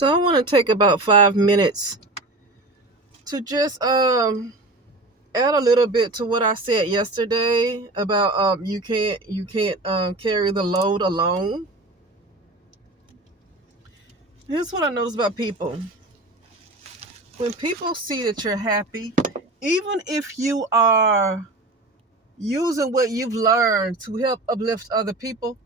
So I want to take about 5 minutes to just add a little bit to what I said yesterday about you can't carry the load alone. Here's what I notice about people. When people see that you're happy, even if you are using what you've learned to help uplift other people,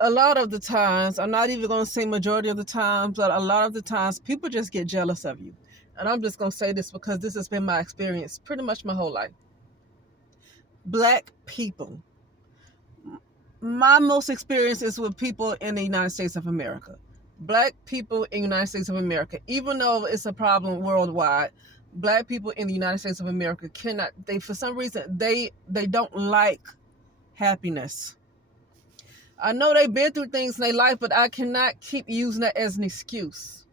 a lot of the times, I'm not even going to say majority of the times, but a lot of the times people just get jealous of you. And I'm just going to say this because this has been my experience pretty much my whole life. Black people. My most experience is with people in the United States of America. Black people in the United States of America, even though it's a problem worldwide, black people in the United States of America cannot, for some reason, they don't like happiness. I know they've been through things in their life, but I cannot keep using that as an excuse.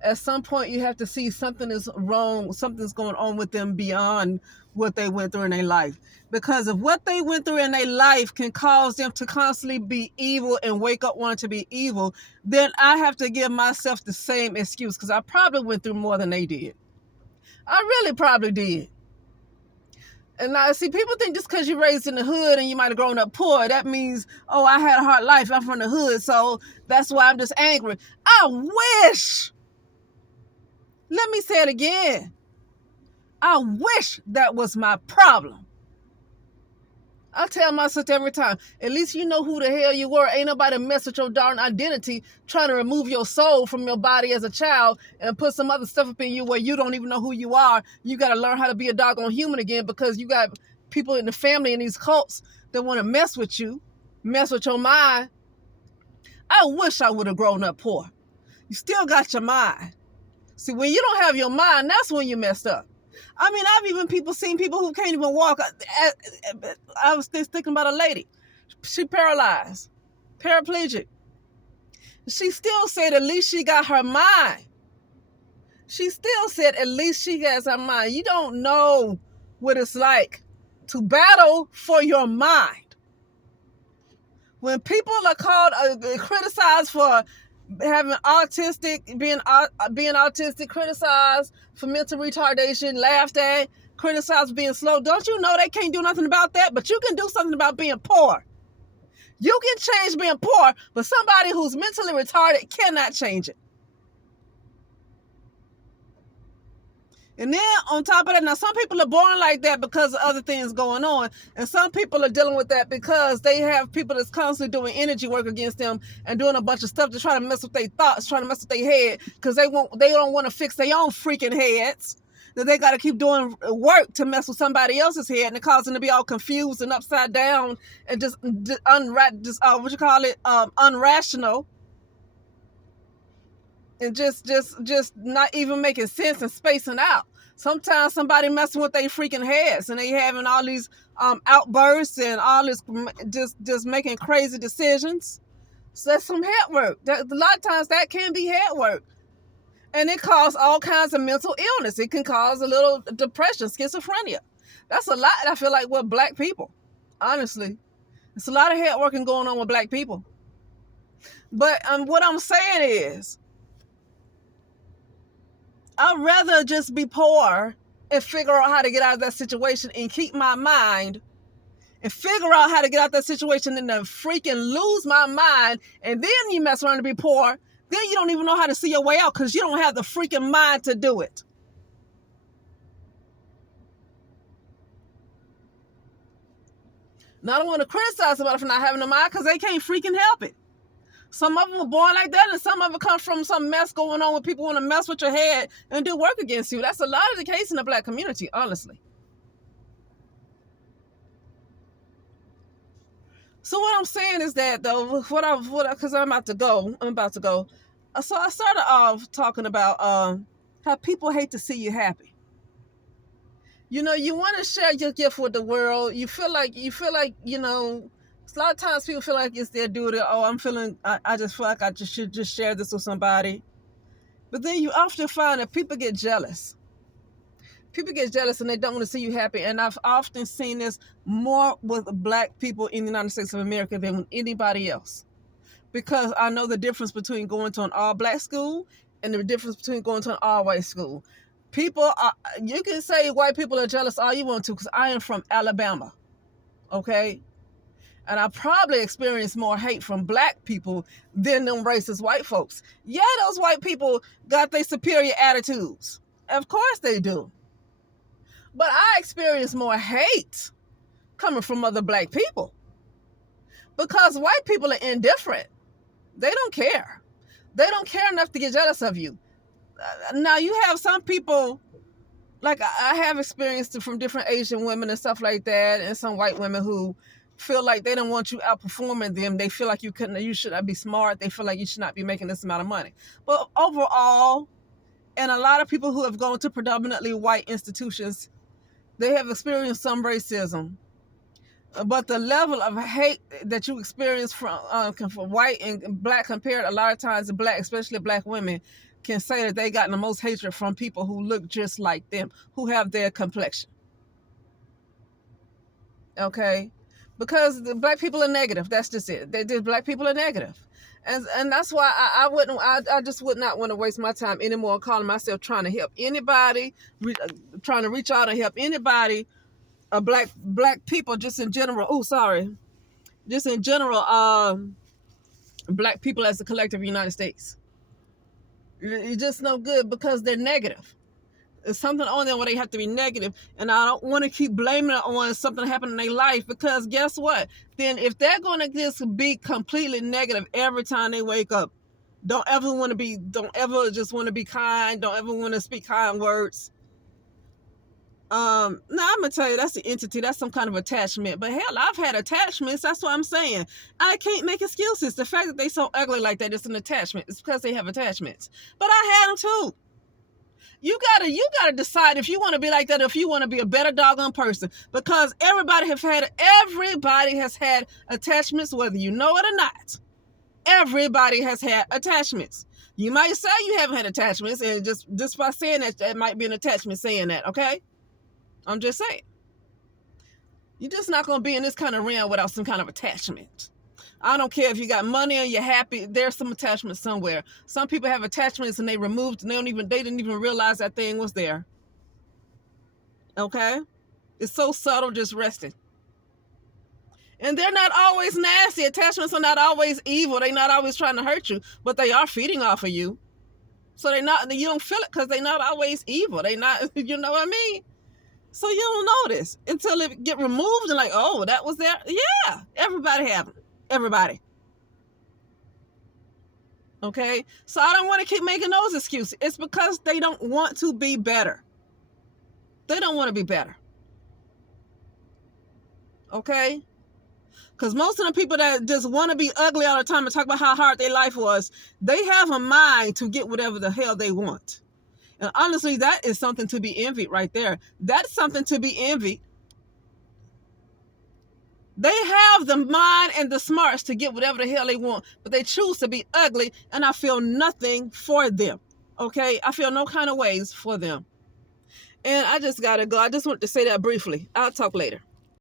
At some point, you have to see something is wrong, something's going on with them beyond what they went through in their life. Because if what they went through in their life can cause them to constantly be evil and wake up wanting to be evil, then I have to give myself the same excuse because I probably went through more than they did. I really probably did. And now, see, people think just because you're raised in the hood and you might have grown up poor, that means, oh, I had a hard life. I'm from the hood, so that's why I'm just angry. I wish. Let me say it again. I wish that was my problem. I tell myself every time, at least you know who the hell you were. Ain't nobody mess with your darn identity trying to remove your soul from your body as a child and put some other stuff up in you where you don't even know who you are. You got to learn how to be a doggone human again because you got people in the family in these cults that want to mess with you, mess with your mind. I wish I would have grown up poor. You still got your mind. See, when you don't have your mind, that's when you messed up. I mean, I've even seen people who can't even walk. I was thinking about a lady. She paralyzed, paraplegic. She still said at least she got her mind. She still said at least she has her mind. You don't know what it's like to battle for your mind. When people are called, criticized for having being autistic, criticized for mental retardation, laughed at, criticized for being slow. Don't you know they can't do nothing about that? But you can do something about being poor. You can change being poor, but somebody who's mentally retarded cannot change it. And then on top of that, now some people are born like that because of other things going on. And some people are dealing with that because they have people that's constantly doing energy work against them and doing a bunch of stuff to try to mess with their thoughts, trying to mess with their head because they don't want to fix their own freaking heads. That they got to keep doing work to mess with somebody else's head and it causes them to be all confused and upside down and just unrational. And just not even making sense and spacing out. Sometimes somebody messing with their freaking heads and they having all these outbursts and all this just making crazy decisions. So that's some head work. A lot of times that can be head work. And it causes all kinds of mental illness. It can cause a little depression, schizophrenia. That's a lot, I feel like, with black people. Honestly. It's a lot of head working going on with black people. But what I'm saying is, I'd rather just be poor and figure out how to get out of that situation and keep my mind and figure out how to get out of that situation than to freaking lose my mind and then you mess around to be poor. Then you don't even know how to see your way out because you don't have the freaking mind to do it. Now, I don't want to criticize somebody for not having a mind because they can't freaking help it. Some of them were born like that, and some of it comes from some mess going on with people want to mess with your head and do work against you. That's a lot of the case in the black community, honestly. So what I'm saying is that, though, because I'm about to go. So I started off talking about how people hate to see you happy. You know, you want to share your gift with the world. You feel like, you know, a lot of times people feel like it's their duty. Oh, I just feel like I should just share this with somebody. But then you often find that people get jealous. People get jealous and they don't want to see you happy. And I've often seen this more with black people in the United States of America than with anybody else. because I know the difference between going to an all-black school and the difference between going to an all-white school. People are, you can say white people are jealous all you want to, because I am from Alabama, okay? And I probably experienced more hate from black people than them racist white folks. Yeah, those white people got their superior attitudes. Of course they do. But I experienced more hate coming from other black people, because white people are indifferent. They don't care. They don't care enough to get jealous of you. Now, you have some people, like I have experienced it from different Asian women and stuff like that, and some white women who feel like they don't want you outperforming them. They feel like you should not be smart. They feel like you should not be making this amount of money. But overall, and a lot of people who have gone to predominantly white institutions, they have experienced some racism. But the level of hate that you experience from white and black compared, a lot of times the black, especially black women, can say that they got the most hatred from people who look just like them, who have their complexion. Okay? Because the black people are negative. That's just it. The black people are negative. And that's why I just would not want to waste my time anymore calling myself trying to help anybody, trying to reach out and help anybody, black people just in general. Oh, sorry. Just in general, black people as the collective United States. You're just no good because they're negative. There's something on them where they have to be negative, and I don't want to keep blaming it on something happened in their life, because guess what? Then if they're going to just be completely negative every time they wake up, don't ever just want to be kind, don't ever want to speak kind words. Now I'm gonna tell you, that's the entity, that's some kind of attachment. But hell, I've had attachments. That's what I'm saying. I can't make excuses. The fact that they so ugly like that is an attachment. It's because they have attachments. But I had them too. You gotta decide if you want to be like that, or if you want to be a better doggone person. Because everybody has had attachments, whether you know it or not. Everybody has had attachments. You might say you haven't had attachments, and just by saying that might be an attachment saying that, okay? I'm just saying. You're just not going to be in this kind of realm without some kind of attachment. I don't care if you got money and you're happy. There's some attachment somewhere. Some people have attachments and they removed, and they didn't even realize that thing was there. Okay? It's so subtle, just resting. And they're not always nasty. Attachments are not always evil. They're not always trying to hurt you, but they are feeding off of you. So you don't feel it because they're not always evil. They not, you know what I mean? So you don't notice until it get removed and like, oh, that was there. Yeah, everybody have them. Everybody. Okay? So I don't want to keep making those excuses. It's because they don't want to be better. They don't want to be better. Okay? Because most of the people that just want to be ugly all the time and talk about how hard their life was, they have a mind to get whatever the hell they want. And honestly, that is something to be envied right there. That's something to be envied. They have the mind and the smarts to get whatever the hell they want, but they choose to be ugly, and I feel nothing for them. Okay? I feel no kind of ways for them. And I just gotta go. I just want to say that briefly. I'll talk later.